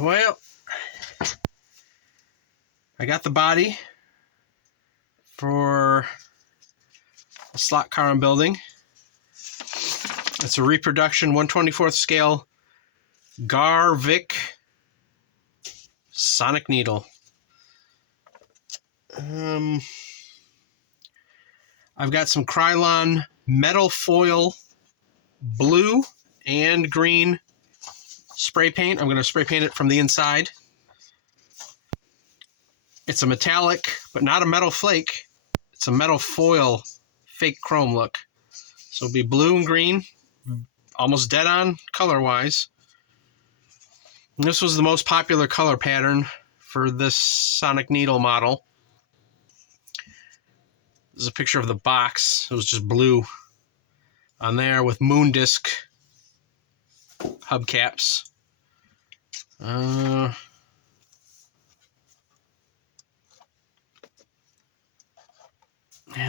Well, I got the body for a slot car I'm building. It's a reproduction 1/24th scale Garvik Sonic Needle. I've got some Krylon metal foil blue and green spray paint. I'm going to spray paint it from the inside. It's a metallic, but not a metal flake. It's a metal foil fake chrome look. So it'll be blue and green, almost dead on color-wise. And this was the most popular color pattern for this Sonic Needle model. This is a picture of the box. It was just blue on there with moon disc hubcaps. And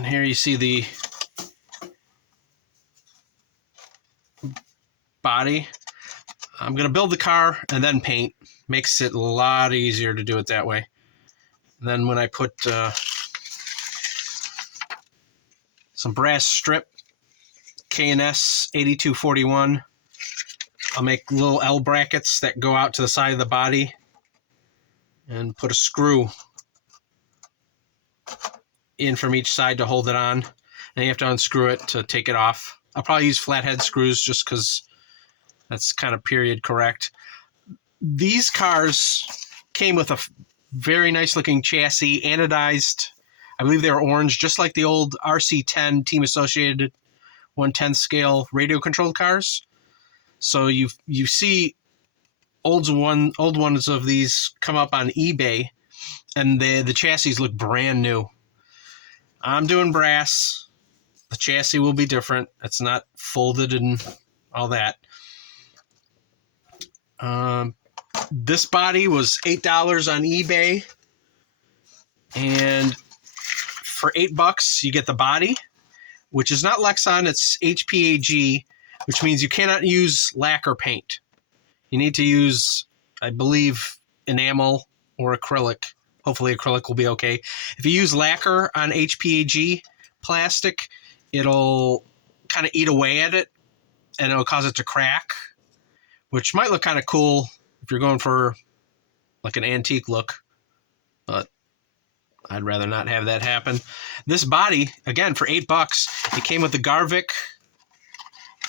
here you see the body. I'm going to build the car and then paint. Makes it a lot easier to do it that way. And then when I put some brass strip, K&S 8241, I'll make little L brackets that go out to the side of the body and put a screw in from each side to hold it on. And you have to unscrew it to take it off. I'll probably use flathead screws just because that's kind of period correct. These cars came with a very nice looking chassis, anodized. I believe they were orange, just like the old RC10 Team Associated 1/10 scale radio controlled cars. So you see old ones of these come up on eBay, and the chassis look brand new. I'm doing brass. The chassis will be different. It's not folded and all that. This body was $8 on eBay, and for $8 you get the body, which is not Lexan, it's HPAG, which means you cannot use lacquer paint. You need to use, I believe, enamel or acrylic. Hopefully acrylic will be okay. If you use lacquer on HPAG plastic, it'll kind of eat away at it, and it'll cause it to crack, which might look kind of cool if you're going for like an antique look, but I'd rather not have that happen. This body, again, for $8, it came with the Garvik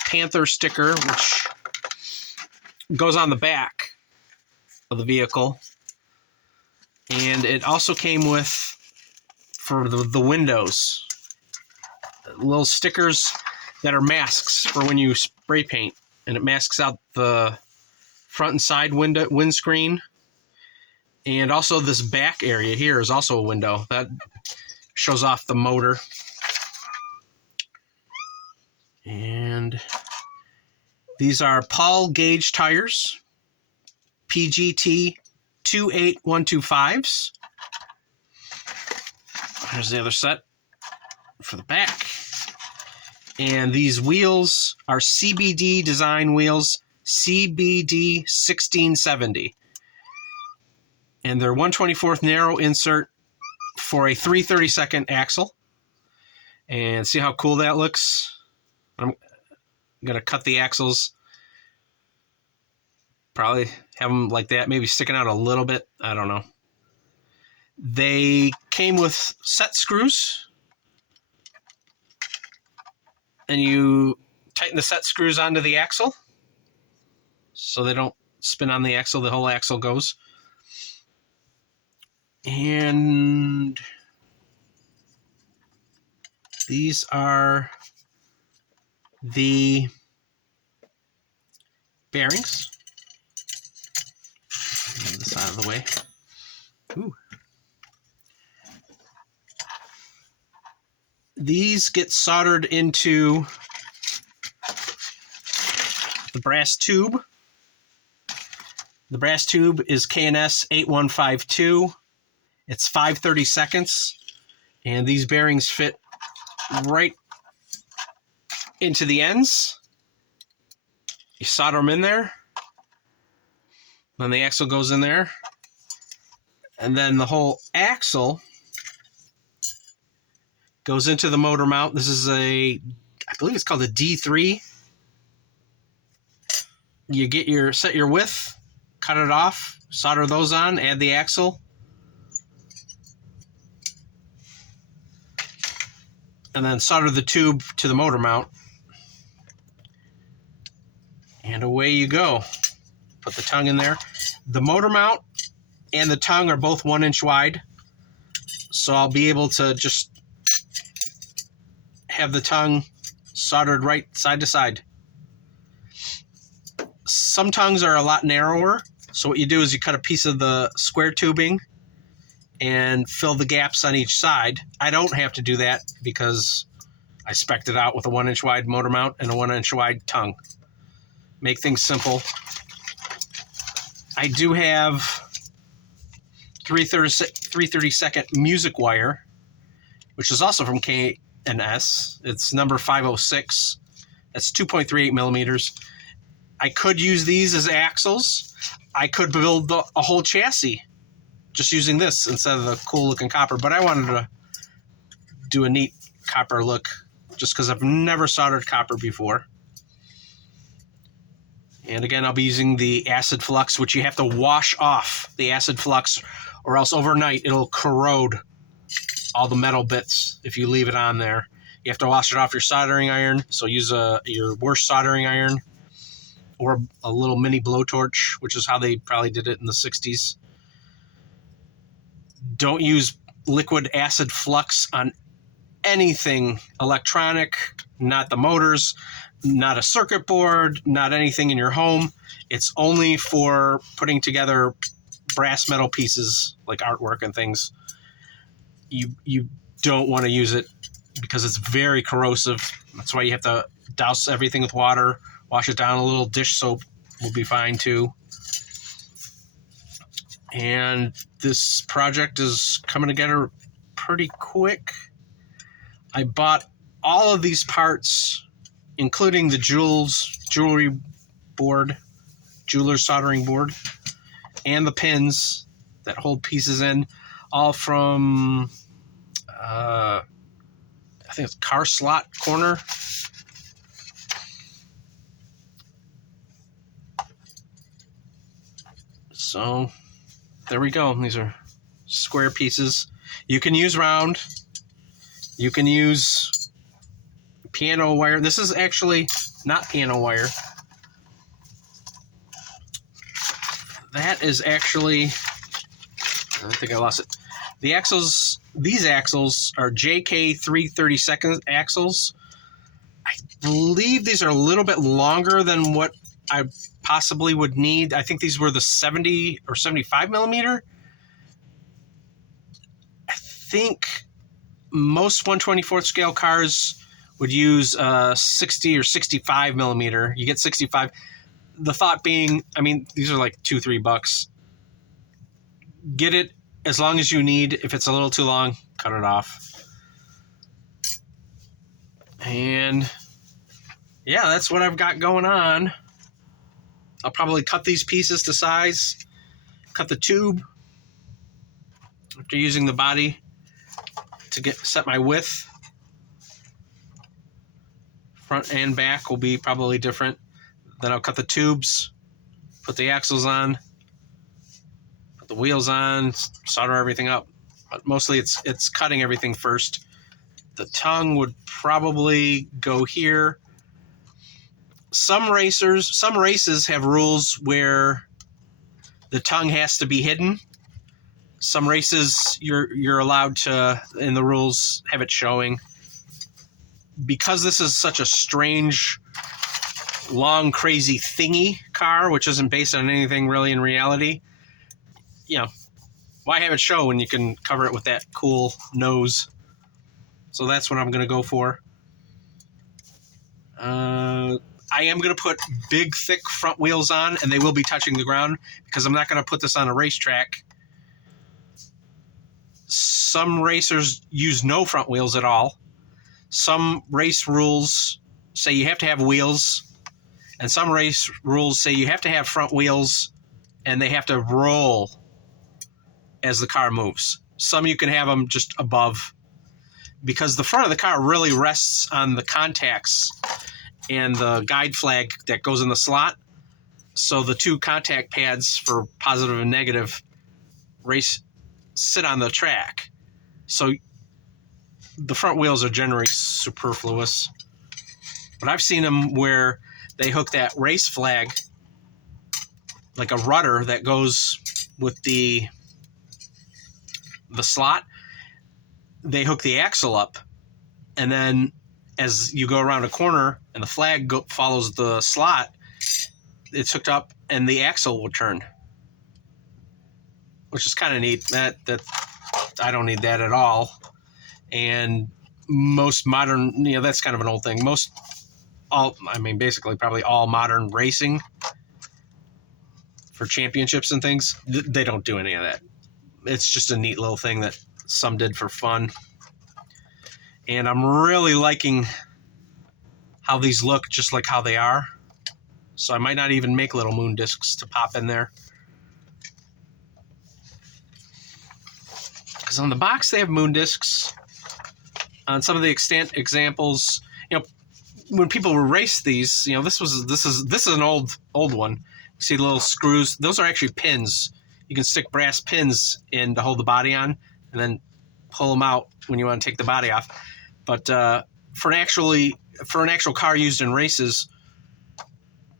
Panther sticker, which goes on the back of the vehicle. And it also came with, for the windows, little stickers that are masks for when you spray paint. And it masks out the front and side windscreen. And also this back area here is also a window. That shows off the motor. And these are Paul Gauge tires, PGT 28125s. There's the other set for the back. And these wheels are CBD design wheels, CBD 1670. And they're 1/24th narrow insert for a 3/32 axle. And see how cool that looks? I'm going to cut the axles. Probably have them like that, maybe sticking out a little bit. I don't know. They came with set screws. And you tighten the set screws onto the axle so they don't spin on the axle. The whole axle goes. And these are the bearings. Get this out of the way. Ooh. These get soldered into the brass tube. The brass tube is K&S 8152. It's 5/32, and these bearings fit right into the ends. You solder them in there, Then the axle goes in there. And then the whole axle goes into the motor mount. This is I believe it's called a D3. You set your width, cut it off, solder those on, add the axle. And then solder the tube to the motor mount. And away you go. Put the tongue in there. The motor mount and the tongue are both 1 inch wide. So I'll be able to just have the tongue soldered right side to side. Some tongues are a lot narrower. So what you do is you cut a piece of the square tubing and fill the gaps on each side. I don't have to do that because I spec'd it out with a 1 inch wide motor mount and a 1 inch wide tongue. Make things simple. I do have 332nd music wire, which is also from K&S. It's number 506. That's 2.38 millimeters. I could use these as axles. I could build a whole chassis just using this instead of the cool looking copper, but I wanted to do a neat copper look just because I've never soldered copper before. And again, I'll be using the acid flux, which you have to wash off the acid flux, or else overnight it'll corrode all the metal bits if you leave it on there. You have to wash it off your soldering iron, so use your worst soldering iron or a little mini blowtorch, which is how they probably did it in the 60s. Don't use liquid acid flux on anything electronic, not the motors, not a circuit board, not anything in your home. It's only for putting together brass metal pieces like artwork and things. You don't want to use it because it's very corrosive. That's why you have to douse everything with water, wash it down. A little dish soap will be fine too. And this project is coming together pretty quick. I bought all of these parts, including the jewelry board, jeweler's soldering board, and the pins that hold pieces in, all from, I think it's Car Slot Corner. So there we go. These are square pieces. You can use round. You can use piano wire. This is actually not piano wire. That is actually, I think I lost it. The axles, these axles are JK 332nd axles. I believe these are a little bit longer than what I possibly would need. I think these were the 70 or 75 millimeter. I think most 1/24th scale cars would use 60 or 65 millimeter. You get 65. The thought being, I mean, these are like $2-3. Get it as long as you need. If it's a little too long, cut it off. And yeah, that's what I've got going on. I'll probably cut these pieces to size, cut the tube after using the body to set my width. Front and back will be probably different. Then I'll cut the tubes, put the axles on, put the wheels on, solder everything up. But mostly it's cutting everything first. The tongue would probably go here. Some races have rules where the tongue has to be hidden. Some races you're allowed to, in the rules, have it showing. Because this is such a strange, long, crazy thingy car, which isn't based on anything really in reality, you know, why have it show when you can cover it with that cool nose? So that's what I'm going to go for. I am going to put big, thick front wheels on, and they will be touching the ground because I'm not going to put this on a racetrack. Some racers use no front wheels at all. Some race rules say you have to have wheels, and some race rules say you have to have front wheels and they have to roll as the car moves. Some you can have them just above, because the front of the car really rests on the contacts and the guide flag that goes in the slot. So the two contact pads for positive and negative race sit on the track. So the front wheels are generally superfluous. But I've seen them where they hook that race flag, like a rudder that goes with the slot. They hook the axle up, and then as you go around a corner and the flag follows the slot, it's hooked up and the axle will turn, which is kind of neat. That I don't need that at all. And most modern, that's kind of an old thing. Basically probably all modern racing for championships and things, they don't do any of that. It's just a neat little thing that some did for fun. And I'm really liking how these look just like how they are. So I might not even make little moon discs to pop in there. Because on the box they have moon discs. On some of the extant examples, when people race these, this is an old one. You see the little screws? Those are actually pins. You can stick brass pins in to hold the body on, and then pull them out when you want to take the body off. But for an actual car used in races,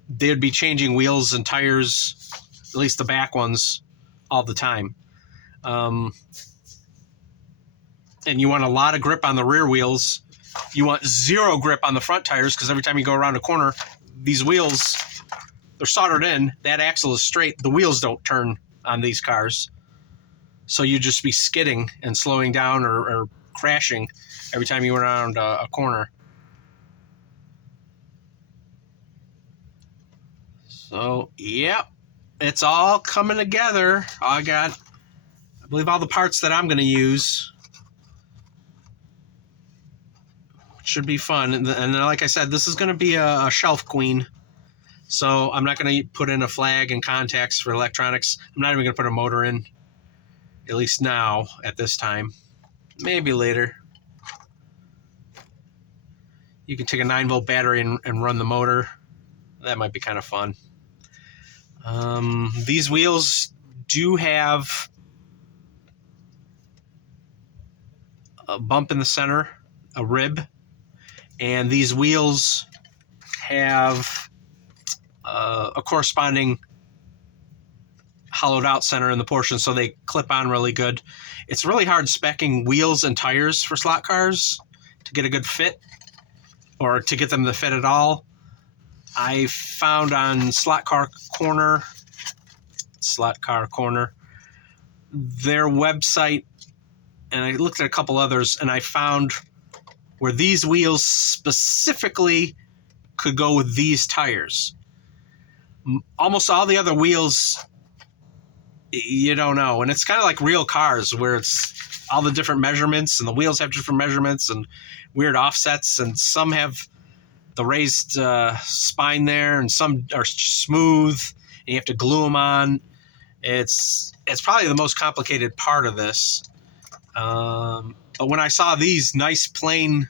they'd be changing wheels and tires, at least the back ones, all the time. And you want a lot of grip on the rear wheels. You want zero grip on the front tires, because every time you go around a corner, these wheels, they're soldered in. That axle is straight. The wheels don't turn on these cars. So you just be skidding and slowing down or crashing every time you went around a corner. So, yep, it's all coming together. I believe all the parts that I'm going to use. Should be fun. And like I said, this is going to be a shelf queen. So I'm not going to put in a flag and contacts for electronics. I'm not even going to put a motor in, at least now, at this time. Maybe later. You can take a 9-volt battery and run the motor. That might be kind of fun. These wheels do have a bump in the center, a rib. And these wheels have a corresponding hollowed out center in the portion, so they clip on really good. It's really hard speccing wheels and tires for slot cars to get a good fit, or to get them to fit at all. I found on Slot Car Corner, their website, and I looked at a couple others, and I found where these wheels specifically could go with these tires. Almost all the other wheels, you don't know. And it's kind of like real cars, where it's all the different measurements, and the wheels have different measurements and weird offsets, and some have the raised spine there, and some are smooth, and you have to glue them on. It's probably the most complicated part of this. But when I saw these nice plain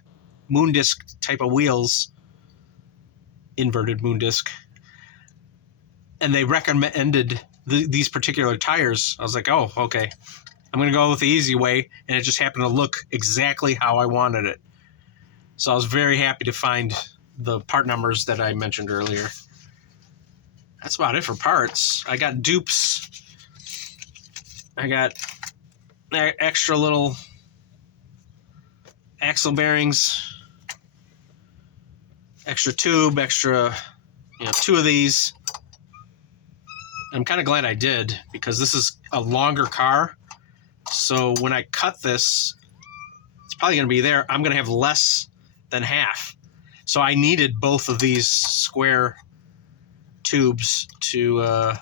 moon disc type of wheels, inverted moon disc, and they recommended these particular tires, I was like, oh, okay. I'm going to go with the easy way, and it just happened to look exactly how I wanted it. So I was very happy to find the part numbers that I mentioned earlier. That's about it for parts. I got dupes. I got extra little axle bearings, extra tube, extra, 2 of these. I'm kind of glad I did, because this is a longer car. So when I cut this, it's probably going to be there. I'm going to have less than half. So I needed both of these square tubes to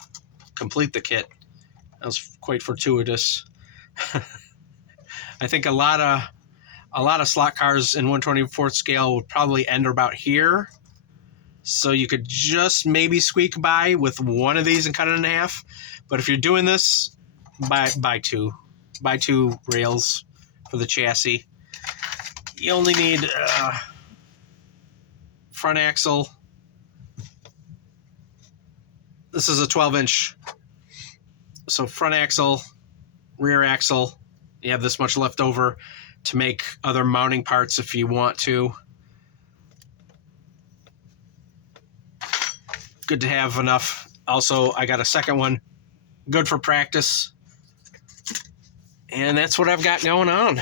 complete the kit. That was quite fortuitous. I think a lot of slot cars in 1/24th scale would probably end about here. So you could just maybe squeak by with one of these and cut it in half. But if you're doing this, buy two. Buy two rails for the chassis. You only need front axle. This is a 12-inch. So front axle, rear axle. You have this much left over to make other mounting parts if you want to. Good to have enough. Also, I got a second one. Good for practice. And that's what I've got going on.